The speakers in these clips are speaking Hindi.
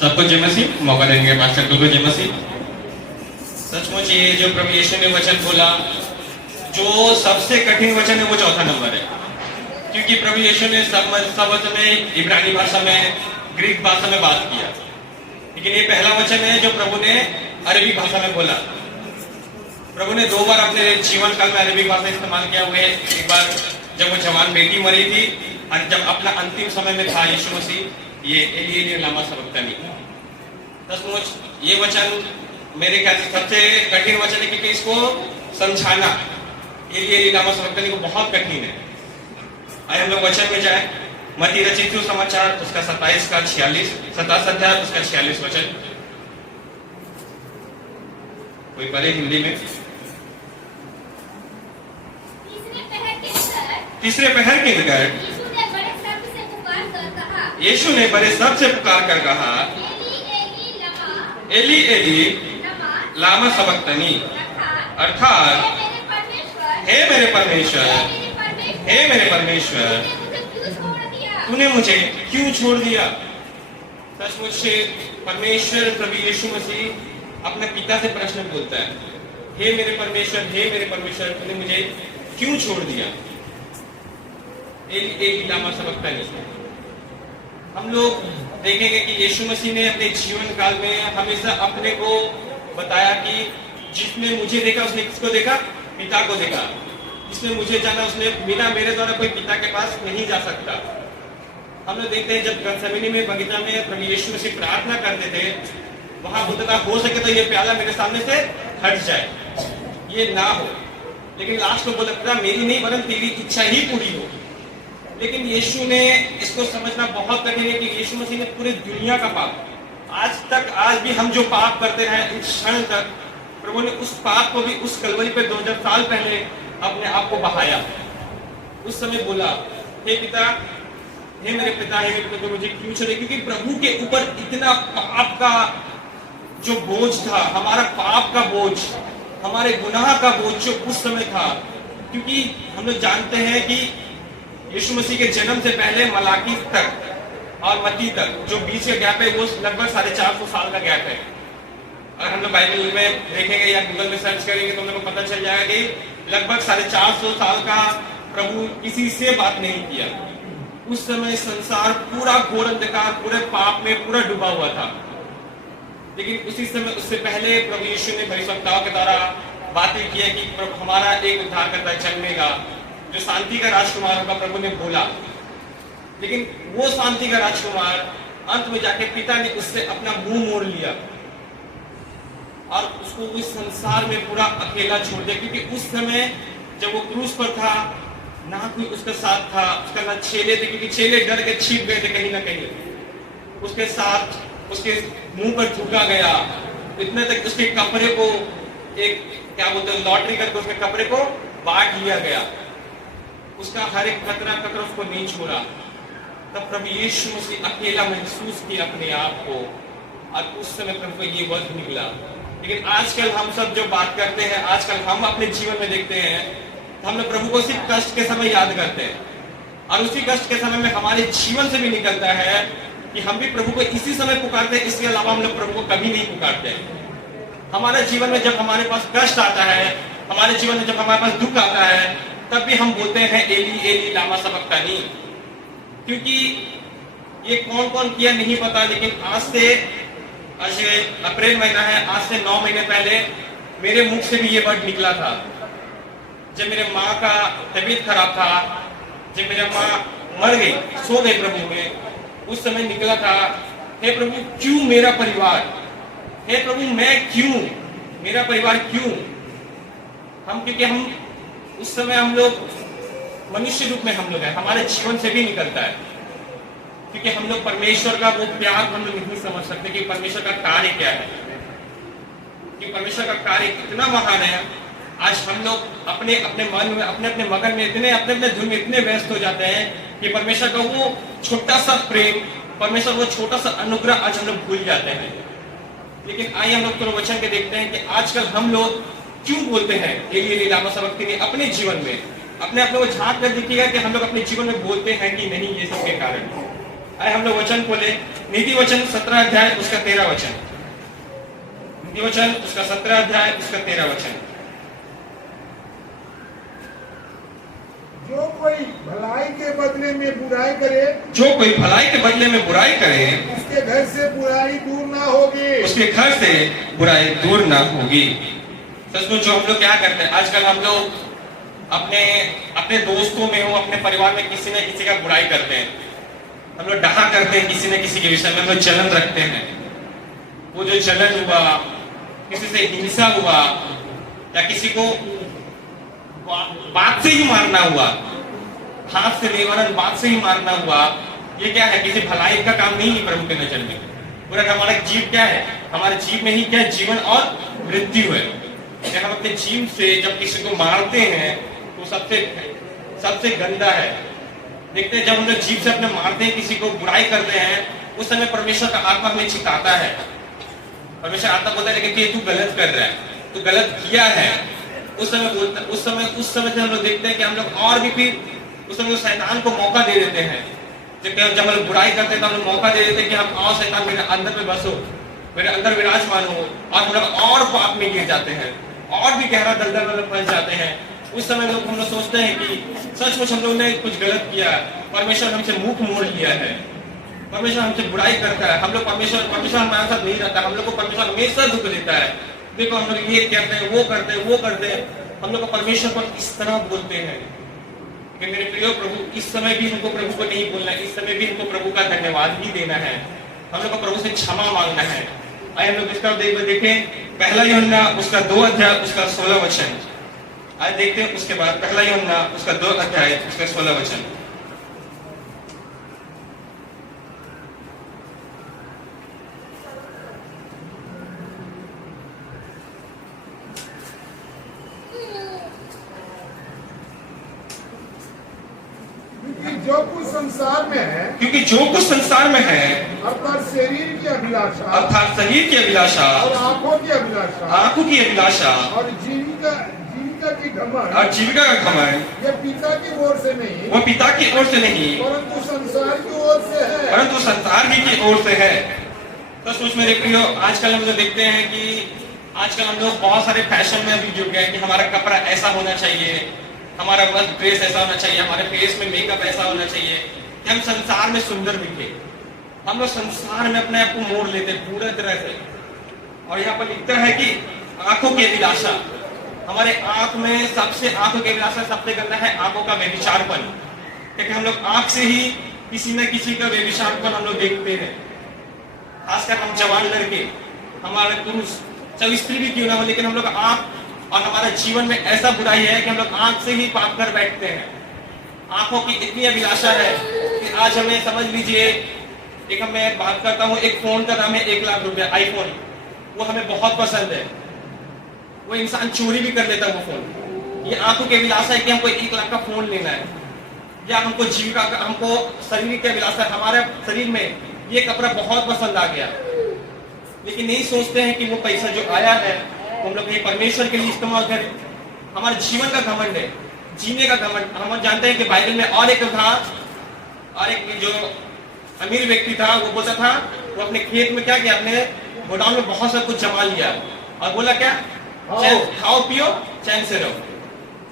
सबको जय मसीह। मौका देंगे पास्टर को जय मसीह। सचमुच ये जो प्रभु यीशु ने वचन बोला, जो सबसे कठिन वचन है वो चौथा नंबर है, क्योंकि प्रभु यीशु ने सब वचन में इब्रानी भाषा में, ग्रीक भाषा में बात किया, लेकिन ये पहला वचन है जो प्रभु ने अरबी भाषा में बोला। प्रभु ने 2 बार अपने जीवन काल में अरबी भाषा इस्तेमाल किया हुआ है। एक बार जब वो जवान बेटी मरी थी, और जब अपना अंतिम समय में था यीशु मसीह, ये एली लामा सबक्तनी। सचमुच ये वचन मेरे ख्याल से सबसे कठिन वचन है, क्योंकि इसको समझाना एली लामा सबक्तनी को बहुत कठिन है। आइए हम लोग वचन में जाए। मत्ती रचित सुसमाचार उसका 27 का 46, 27 अध्याय उसका 46 वचन। कोई पढ़े हिंदी में? तीसरे पहर के निकट यीशु ने बड़े शब्द से पुकार कर कहा, एली एली लामा सबक्तनी, अर्थात हे मेरे परमेश्वर, हे मेरे परमेश्वर, तूने मुझे क्यों छोड़ दिया। सचमुच से परमेश्वर प्रभु यीशु मसीह अपने पिता से प्रश्न बोलता है, हे मेरे परमेश्वर, हे मेरे परमेश्वर, तूने मुझे क्यों छोड़ दिया। एली लामा सबक्तनी। हम लोग देखेंगे कि यीशु मसीह ने अपने जीवन काल में हमेशा अपने को बताया कि जिसने मुझे देखा उसने किसको देखा? पिता को देखा। जिसने मुझे जाना उसने बिना मेरे द्वारा कोई पिता के पास नहीं जा सकता। हम लोग देखते हैं जब गतसेमनी में बगीचा में प्रभु यीशु मसीह प्रार्थना करते थे, वहां बोलता था हो सके तो ये प्याला मेरे सामने से हट जाए, ये ना हो, लेकिन लास्ट में बोलता था मेरी नहीं वरन तेरी इच्छा ही पूरी हो। लेकिन यीशु ने इसको समझना बहुत कठिन है कि यीशु मसीह ने पूरी दुनिया का पाप आज भी हम जो पाप करते रहे इस क्षण तक, प्रभु ने उस पाप को भी उस कलवरी पे 2000 साल पहले अपने आप को बहाया। उस समय बोला, हे पिता, हे मेरे पिता, हे मेरे पिता, मुझे क्यों छोड़े। क्योंकि प्रभु के ऊपर इतना पाप का जो बोझ था, हमारा पाप का बोझ, हमारे गुनाह का बोझ जो उस समय था। क्योंकि हम लोग जानते हैं कि यीशु मसीह के जन्म से पहले मलाकी तक और मत्ती तक जो बीच का गैप है वो लगभग 450 साल का गैप है। अगर हम लोग बाइबल में देखेंगे या गूगल में सर्च करेंगे तो हम लोग को पता चल जाएगा कि लगभग 450 साल का प्रभु किसी से बात नहीं किया। उस समय संसार पूरा घोर अंधकार, पूरे पाप में पूरा डूबा हुआ था। लेकिन उसी समय उससे पहले प्रभु यीशु ने भविष्यवक्ताओं के द्वारा बातें की है कि प्रभु हमारा एक उद्धारकर्ता जन्मेगा जो शांति का राजकुमार होगा, प्रभु ने बोला। लेकिन वो शांति का राजकुमार अंत में जाके पिता ने उससे अपना मुंह मोड़ लिया और उसको इस संसार में पूरा अकेला छोड़ दिया। क्योंकि उस समय जब वो क्रूस पर था, ना कोई उसका साथ था, उसका ना चेले थे, क्योंकि चेले डर के छिप गए थे कहीं ना कहीं। उसके साथ उसके मुंह पर थूका गया, इतने तक उसके कपड़े को एक क्या बोलते हैं लॉटरी करके उसके कपड़े को बांट लिया गया। उसका हर एक खतरा उसको नहीं छोड़ा। तब प्रभु यीशु मसीह अकेला महसूस किया अपने आप को, और उस समय प्रभु को ये वर्ड निकला। लेकिन आजकल हम सब जो बात करते हैं, आजकल हम अपने जीवन में देखते हैं, तो हम लोग प्रभु को सिर्फ कष्ट के समय याद करते हैं, और उसी कष्ट के समय में हमारे जीवन से भी निकलता है कि हम भी प्रभु को इसी समय पुकारते हैं, इसके अलावा हम लोग प्रभु को कभी नहीं पुकारते। हमारे जीवन में जब हमारे पास कष्ट आता है, हमारे जीवन में जब हमारे पास दुख आता है, तब भी हम बोलते हैं एली एली लामा सबक्तनी। क्योंकि ये कौन कौन किया नहीं पता, लेकिन आज अप्रैल महीना है, आज से 9 महीने पहले मेरे मुख से भी ये वर्ड निकला था। जब मेरे माँ का तबीयत खराब था, जब मेरी माँ मर गई, सो गई प्रभु में, उस समय निकला था, हे प्रभु क्यों मेरा परिवार, हे प्रभु मैं क्यों, मेरा परिवार क्यों। क्योंकि हम उस समय हम लोग मनुष्य रूप में हम लोग हैं, हमारे जीवन से भी निकलता है। क्योंकि हम लोग परमेश्वर का वो प्यार हम लोग नहीं समझ सकते कि परमेश्वर का कार्य क्या है, कि परमेश्वर का कार्य कितना महान है। आज हम लोग अपने अपने मन में, अपने अपने मगन में, इतने अपने अपने धुन में इतने व्यस्त हो जाते हैं कि परमेश्वर का वो छोटा सा प्रेम, परमेश्वर वो छोटा सा अनुग्रह आज हम लोग भूल जाते हैं। लेकिन आइए हम लोग तो वचन के देखते हैं कि आजकल हम लोग क्यों बोलते हैं एली लामा सबक्तनी अपने जीवन में। अपने आप को झांक कर देखिएगा कि हम लोग अपने जीवन में बोलते हैं कि नहीं, ये सबके कारण। आए हम लोग वचन खोले, नीति वचन 17 अध्याय उसका 13 वचन। नीति वचन उसका 17 अध्याय उसका 13 वचन। जो कोई भलाई के बदले में बुराई करे, जो कोई भलाई के बदले में बुराई करे, उसके घर से बुराई दूर ना होगी। उसके घर से बुराई दूर ना होगी। सचमुच जो हम लोग क्या करते हैं आजकल, हम लोग अपने अपने दोस्तों में हो, अपने परिवार में किसी न किसी का बुराई करते हैं। हम लोग डहा करते हैं किसी न किसी के विषय में, हम लोग जलन रखते हैं। वो जो जलन हुआ, किसी से हिंसा हुआ, या किसी को बात से ही मारना हुआ, हाथ से नहीं वरन बात से ही मारना हुआ, ये क्या है? किसी भलाई का काम नहीं है प्रभु के नजर में। पूरा हमारा जीव क्या है? हमारे जीव में ही क्या जीवन और मृत्यु है। जब हम अपने जीव से जब किसी को मारते हैं तो सबसे गंदा है। देखते हैं जब हम लोग जीव से अपने मारते हैं, किसी को बुराई करते हैं, उस समय परमेश्वर का आत्मा हमें चिताता है। परमेश्वर आत्मा बोलता है लेकिन तू गलत कर रहा है, तू गलत किया है। उस समय से हम लोग देखते हैं कि हम लोग और भी फिर उस समय शैतान को मौका दे देते हैं। जब हम लोग बुराई करते हैं तो हम लोग मौका दे देते हैं कि हम आओ शैतान मेरे अंदर में बसो, मेरे अंदर विराजमान हो, और हम लोग और पाप में गिर जाते हैं, और भी गहरा दलदल में फंस जाते हैं। उस समय हम लोग सोचते हैं कि सचमुच हम लोग ने कुछ गलत किया, परमेश्वर हमसे मुख मोड़ लिया है, परमेश्वर हमसे बुराई करता है। हम लोग परमेश्वर हमारे साथ नहीं रहता, हम लोग को परमेश्वर हमेशा दुख देता है। देखो हम लोग ये करते हैं, वो करते हैं, हम लोग को परमेश्वर को इस तरह बोलते हैं कि मेरे प्रिय प्रभु, इस समय भी हमको प्रभु को नहीं बोलना है, इस समय भी हमको प्रभु का धन्यवाद ही देना है, हम लोग को प्रभु से क्षमा मांगना है। आइए हम लोग इसका देखें, पहला यूहन्ना उसका 2 अध्याय उसका 16 वचन। आइए देखते हैं उसके बाद पहला यूहन्ना उसका 2 अध्याय उसका 16 वचन। जो कुछ संसार में है, क्योंकि जो कुछ संसार में है, अर्थात शरीर की अभिलाषा, अर्थात शरीर की अभिलाषा, और आंखों की अभिलाषा, और जीविका की घमंड, और जीविका का घमंड, ये पिता की ओर से नहीं, वो पिता की ओर से नहीं, परंतु संसार की ओर से है, परंतु संसार ही की ओर से है। तो सोच मेरे प्रियो, आजकल हम लोग देखते हैं कि आजकल हम लोग बहुत सारे फैशन में अभी जुड़ गए कि हमारा कपड़ा ऐसा होना चाहिए, हमारा बस ड्रेस ऐसा होना चाहिए, हमारे फेस में मेकअप ऐसा होना चाहिए कि हम संसार में सुंदर दिखे। हम लोग संसार में अपने आप को मोड़ लेते पूरी तरह से। और यहाँ पर लिखता है कि आंखों की अभिलाषा, हमारे आंख में आंखों की अभिलाषा सबसे गंदा है आंखों का व्यभिचारपन। क्योंकि हम लोग आंख से ही किसी न किसी का व्यभिचारपन हम लोग देखते हैं। खासकर हम जवान लड़के, हमारे पुरुष, चाहे स्त्री भी क्यों ना हो, लेकिन हम लोग आंख और हमारा जीवन में ऐसा बुराई है कि हम लोग आंख से ही पाप कर बैठते हैं। आंखों की इतनी अभिलाषा है कि आज हमें समझ लीजिए, एक मैं बात करता हूँ, एक फोन का दाम है 1 लाख रुपया, आईफोन, वो हमें बहुत पसंद है, वो इंसान चोरी भी कर लेता है वो फोन। ये आंखों की अभिलाषा है कि हमको 1 लाख का फोन लेना है, या हमको जीविका का, हमको शरीर की अभिलाषा, हमारे शरीर में ये कपड़ा बहुत पसंद आ गया, लेकिन नहीं सोचते हैं कि वो पैसा जो आया है हम लोग ये परमेश्वर के लिए इस्तेमाल करें। हमारे जीवन का घमंड है, जीने का घमंड। हम जानते हैं कि बाइबल में और एक था, और एक जो अमीर व्यक्ति था, वो बोलता था, वो अपने खेत में क्या किया, अपने गोडाउन में बहुत सा कुछ जमा लिया और बोला क्या, खाओ पियो चैन से रहो।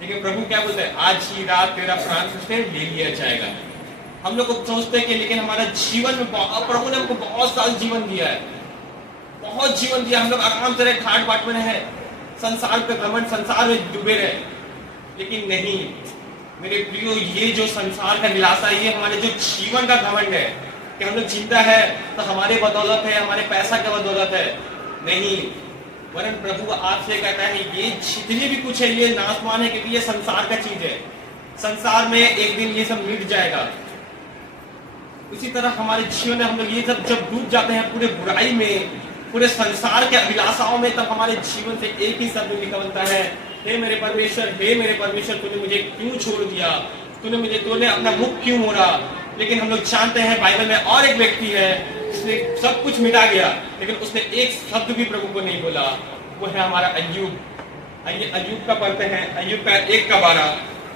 लेकिन प्रभु क्या बोलते हैं, आज ही रात तेरा प्राण से ले लिया जाएगा। हम लोग को सोचते हैं कि लेकिन हमारा जीवन में प्रभु ने हमको बहुत साल जीवन दिया है, बहुत जीवन दिया, हम लोग आराम से रहे, ठाट बाट में रहे, संसार का घमंड, संसार में डूबे रहे। लेकिन नहीं मेरे प्रियो, ये जो संसार का विलासा है, ये हमारे जो जीवन का घमंड है कि हम लोग जिंदा है तो हमारे बदौलत है, हमारे पैसा का बदौलत है, नहीं, वरन प्रभु आपसे कहता है ये जितनी भी कुछ है ये नाशवान है, क्योंकि ये संसार का चीज है, संसार में एक दिन ये सब मिट जाएगा। उसी तरह हमारे जीवन में हम लोग ये सब जब डूब जाते हैं पूरे बुराई में, पूरे संसार के अभिलाषाओं में, तब हमारे जीवन से एक ही शब्द निकलता है, हे मेरे परमेश्वर, हे मेरे परमेश्वर, तूने मुझे क्यों छोड़ दिया, तूने अपना मुख क्यों मोड़ा। लेकिन हम लोग जानते हैं बाइबल में और एक व्यक्ति है, उसने सब कुछ मिटा गया, लेकिन उसने एक शब्द भी प्रभु को नहीं बोला, वो है हमारा अय्यूब। आइए अय्यूब का पढ़ते हैं, अय्यूब का 1 का 12।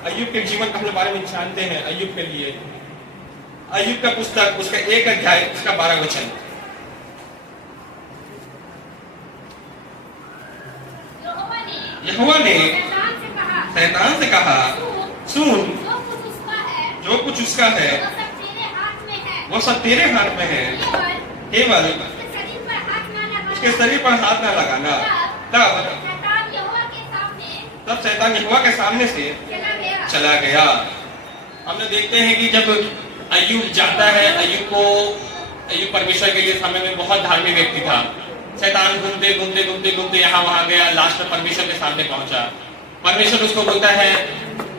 अय्यूब के जीवन का हम लोग बारे में जानते हैं। अय्यूब के लिए अय्यूब का पुस्तक उसका 1 अध्याय उसका 12 वचन। यहोवा ने शैतान से कहा, सुन, जो कुछ उसका है वो सब तेरे हाथ में है, केवल उसके शरीर पर हाथ ना लगाना। तब शैतान यहोवा के सामने से चला गया। हमने देखते हैं कि जब अय्यूब जाता है, अय्यूब परमेश्वर के लिए समय में बहुत धार्मिक व्यक्ति था। शैतान घूमते घूमते घूमते घूमते यहाँ वहां गया, लास्ट में परमेश्वर के सामने पहुंचा। परमेश्वर उसको बोलता है,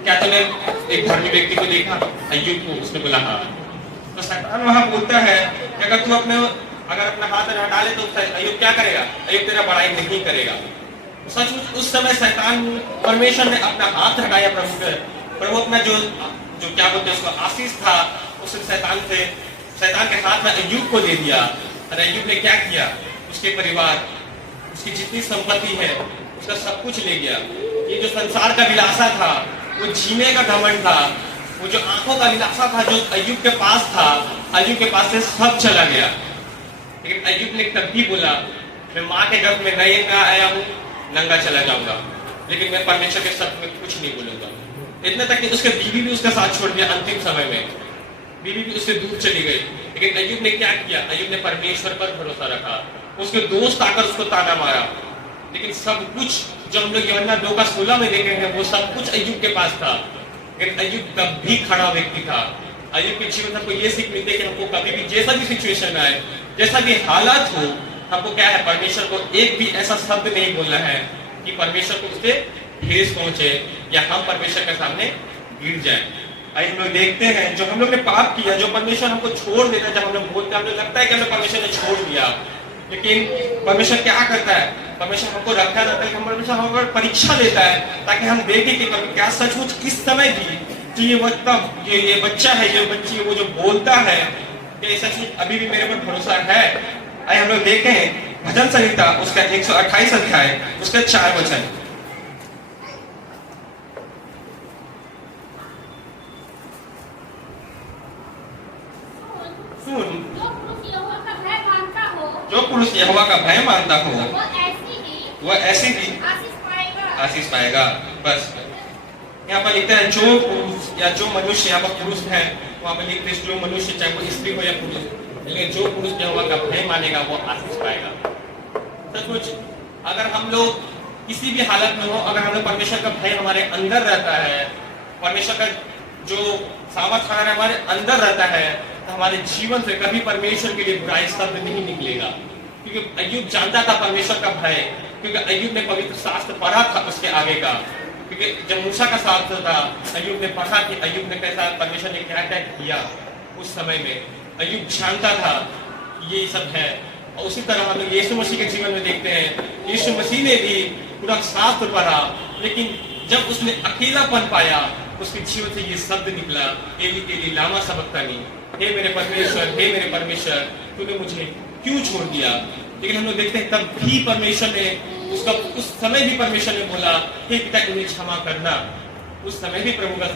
क्या तूने एक धार्मिक व्यक्ति को देखा? अय्यूब को। उसने बोला हाँ। तो शैतान वहां बोलता है कि अगर तू अपना हाथ हटा ले तो अय्यूब क्या करेगा? अय्यूब तेरा बड़ाई नहीं करेगा। सचमुच उस समय शैतान, परमेश्वर ने अपना हाथ हटाया प्रभु अपना जो क्या बोलते हैं उसको आशीष था, उस शैतान के हाथ में अय्यूब को दे दिया। और अय्यूब ने क्या किया? उसके परिवार, उसकी जितनी संपत्ति है, उसका सब कुछ ले गया। ये जो संसार का विलासा था, वो जीने का घमंड था, वो जो आंखों का विलासा था जो अय्यूब के पास था, अय्यूब के पास से सब चला गया। लेकिन अय्यूब ने तब भी बोला, मैं माँ के गर्भ में नंगा आया हूँ, नंगा चला जाऊंगा, लेकिन मैं परमेश्वर के शब्द में कुछ नहीं बोलूंगा। इतना तक कि उसके बीवी भी उसका साथ छोड़ दिया। अंतिम समय में बीवी भी उससे दूर चली गई। लेकिन अय्यूब ने क्या किया? अय्यूब ने परमेश्वर पर भरोसा रखा। उसके दोस्त आकर उसको ताना मारा, लेकिन सब कुछ जो हम लोग यूहन्ना 2:16 में देख रहे हैं, वो सब कुछ अय्यूब के पास था। लेकिन अय्यूब तब भी खड़ा व्यक्ति था। अय्यूब के जीवन में हमको ये सीख मिलती है कि हमको कभी भी जैसा भी सिचुएशन आए, जैसा भी हालात हो, हमको क्या है? परमेश्वर को एक भी ऐसा शब्द नहीं बोलना है कि परमेश्वर को उससे ठेस पहुंचे या हम परमेश्वर के सामने गिर जाए। आइए हम लोग देखते हैं, जो हम लोग ने पाप किया, जो परमेश्वर हमको छोड़ देता है, जब हम लोग बोलते हैं, हमें लगता है कि हमें परमेश्वर ने छोड़ दिया, लेकिन परमेश्वर क्या करता है? परमेश्वर हमको रखा रहता है, परमेश्वर हमको परीक्षा लेता है ताकि हम देखें कि क्या सचमुच किस समय भी कि ये बच्चा है, ये बच्ची, वो जो बोलता है कि सचमुच अभी भी मेरे पर भरोसा है। आइए हम लोग देखें भजन संहिता उसका 128 अध्याय उसका 4 वचन। सुन, जो पुरुष यहोवा का भय मानता हो, वह ऐसी ही आशीष पाएगा। बस यहाँ पर लिखते हैं, जो पुरुष या जो मनुष्य, यहाँ पर पुरुष है, वहाँ पर लिखते हैं जो मनुष्य, चाहे वो स्त्री हो या पुरुष, लेकिन जो पुरुष यहोवा का भय मानेगा वो आशीष पाएगा। सचमुच अगर हम लोग किसी भी हालत में हो, अगर हमें परमेश्वर का भय हमारे अंदर रहता है, परमेश्वर का जो सामर्थ्य हमारे अंदर रहता है, तो हमारे जीवन से कभी परमेश्वर के लिए बुराई शब्द नहीं निकलेगा। क्योंकि अय्यूब जानता था परमेश्वर का भय, क्योंकि अय्यूब ने पवित्र शास्त्र पढ़ा था उसके आगे का। क्योंकि जब मूसा का शास्त्र था, अय्यूब ने पढ़ा कि अय्यूब ने कैसा, परमेश्वर ने क्या क्या किया उस समय में। अय्यूब जानता था ये सब है। और उसी तरह हम लोग यीशु मसीह के जीवन में देखते हैं, यीशु मसीह ने भी पूरा शास्त्र पढ़ा, लेकिन जब उसने अकेलापन पाया, उसके जीवन से ये शब्द निकला, एली एली लामा सबक्तानी, हे मेरे परमेश्वर, तूने मुझे क्यों छोड़ दिया? लेकिन हम लोग देखते हैं तब भी परमेश्वर ने उसका, उस समय भी परमेश्वर ने बोला, हे पिता इन्हें क्षमा करना। उस समय भी प्रभु का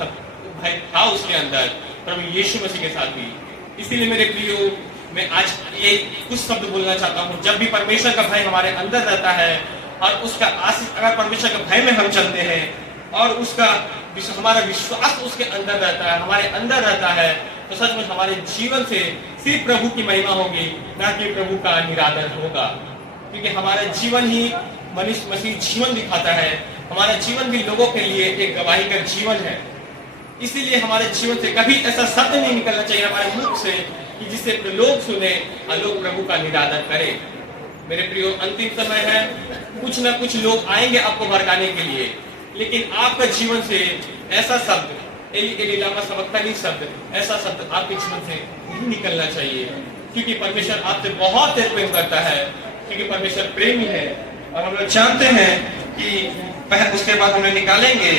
भय था उसके अंदर, प्रभु यीशु मसीह के साथ भी। इसीलिए मेरे प्रियो, मैं आज ये कुछ शब्द बोलना चाहता हूँ। जब भी परमेश्वर का भय हमारे अंदर रहता है और उसका आशीष, अगर परमेश्वर के भय में हम चलते हैं और उसका हमारा विश्वास उसके अंदर रहता है, हमारे अंदर रहता है, तो सच में हमारे जीवन से सिर्फ प्रभु की महिमा होगी, ना कि प्रभु का निरादर होगा। क्योंकि हमारा जीवन ही मनुष्य मसीह जीवन दिखाता है। हमारा जीवन भी लोगों के लिए एक गवाही का जीवन है। इसीलिए हमारे जीवन से कभी ऐसा शब्द नहीं निकलना चाहिए हमारे मुख से कि जिससे लोग सुने और लोग प्रभु का निरादर करें। मेरे प्रियो, अंतिम समय है, कुछ ना कुछ लोग आएंगे आपको भड़काने के लिए, लेकिन आपका जीवन से ऐसा शब्द, एली एली लामा सबक्तानी शब्द, ऐसा शब्द आपके जीवन से नहीं निकलना चाहिए। क्योंकि परमेश्वर आपसे बहुत देर प्रेम करता है, क्योंकि परमेश्वर प्रेमी है। और हम लोग जानते हैं कि उसके बाद हम लोग निकालेंगे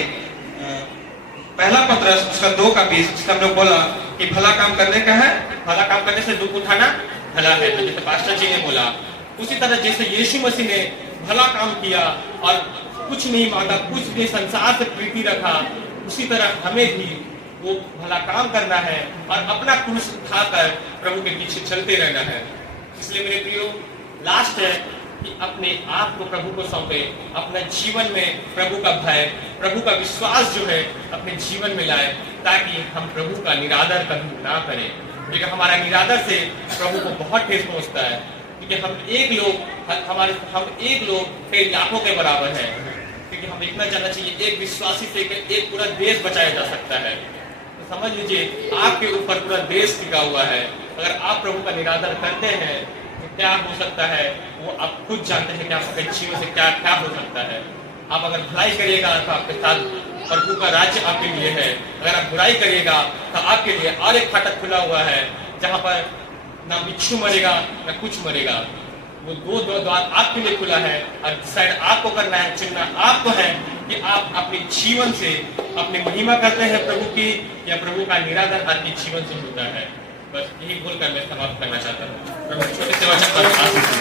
पहला पत्रस उसका 2:20, जिसका हम लोग बोला कि भला काम करने का है, भला काम करने से दुख उठाना भला है, तो जैसे पास्टर जी ने बोला, उसी तरह जैसे यीशु मसीह ने भला काम किया और कुछ नहीं मांगा, कुछ भी संसार से प्रीति रखा, उसी तरह हमें भी वो भला काम करना है और अपना क्रूस उठाकर प्रभु के पीछे चलते रहना है। इसलिए मेरे प्रियो, लास्ट है कि अपने आप को प्रभु को सौंपे, अपने जीवन में प्रभु का भय, प्रभु का विश्वास जो है अपने जीवन में लाए, ताकि हम प्रभु का निरादर कभी ना करें। क्योंकि हमारा निरादर से प्रभु को बहुत ठेस पहुंचता है। क्योंकि हम एक लोग कई लाखों के बराबर है। क्योंकि हम इतना जानना चाहिए, एक विश्वासी से एक पूरा देश बचाया जा सकता है। तो समझ लीजिए, आपके ऊपर पूरा देश टिका हुआ है। अगर आप प्रभु का निरादर करते हैं तो क्या हो सकता है, वो आप खुद जानते हैं कि आपके जीवन से क्या क्या हो सकता है। आप अगर भलाई करिएगा तो आपके साथ प्रभु का राज्य आपके लिए है। अगर आप बुराई करिएगा तो आपके लिए और एक फाटक खुला हुआ है, जहाँ पर ना बिच्छू मरेगा ना कुछ मरेगा। वो दो द्वार आपके लिए खुला है और डिसाइड आपको करना है, चुनना आपको है कि आप अपने जीवन से अपनी महिमा करते हैं प्रभु की, या प्रभु का निरादर आपके जीवन से होता है। बस यही बोलकर मैं समाप्त करना चाहता हूँ। प्रभु छोटे से वचन पर आशीष